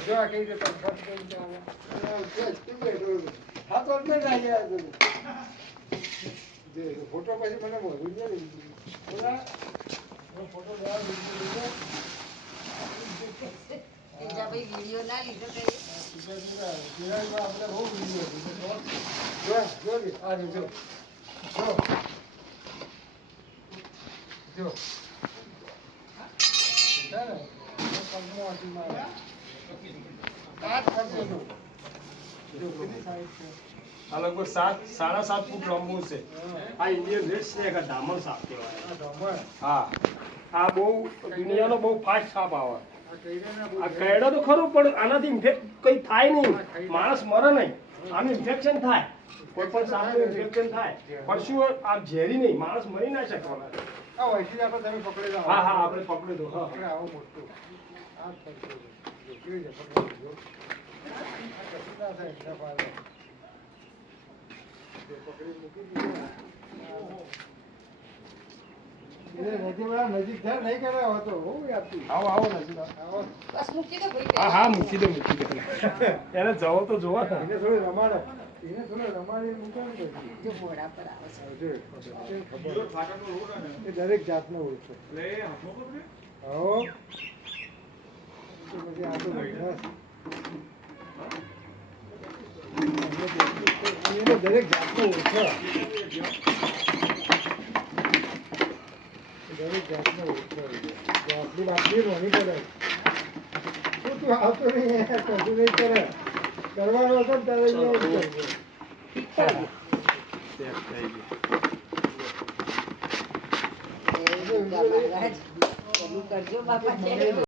જો આ કઈ રીતે ફટ કરી ચાલે કેમ બેઠો હા તો એટલે ના યાર જે ફોટો પછી મને મોકલી દે બોલા ફોટો લેવા દીધો બીજા ભાઈ વિડિયો ના લીધો કે આપણે બહુ વિડિયો જો આ જો જો ચાલે પગનો આટી મારે કાટ કરજો જો કેટલી સાઈઝ છે આ લગભગ 7.5 ફૂટ લાંબુ છે આ ઇન્ડિયન રેડ સ્નેક આ ડામર સાપ કહેવાય હા આ બહુ દુનિયાનો બહુ ફાસ્ટ સાપ આવે આ કયડો તો ખરું પણ આનાથી ઇન્ફેક્ટ કઈ થાય નહીં માણસ મરે નહીં આનું ઇન્ફેક્શન થાય કોઈ પણ સાપનું ઇન્ફેક્શન થાય પણ શું આ ઝેરી નહીં માણસ મરી ના શકવાના આ વૈસી આપણે તમે પકડી લો હા હા આપણે પકડી દો હા આપણે આવો મોટું આ કરજો કેવી રીતે પકડી લો આ કશું ના થાય એટલા પાડો પકડી મૂકી દીધો નજીક થાય નહીં કરે તો બહુ યાદથી આવો નજીક આવો બસ મૂકી દો ભાઈ હા હા મૂકી દો એને જવો તો જોવા ને એને થોડી રમાડો એને થોડું રમાડી મૂકે ને જો મોડા પર આવે છે એ દરેક જાતનો હોય છે હો પછી આ તો એને દરેક જાતનો હોય છે દરેક જાતનો હોય છે આપણી બાપની રોણી પડે શું તું આવતો નહીં કશું નહીં કરે કરવાનો હતો ને ત્યારે કરજો બાપા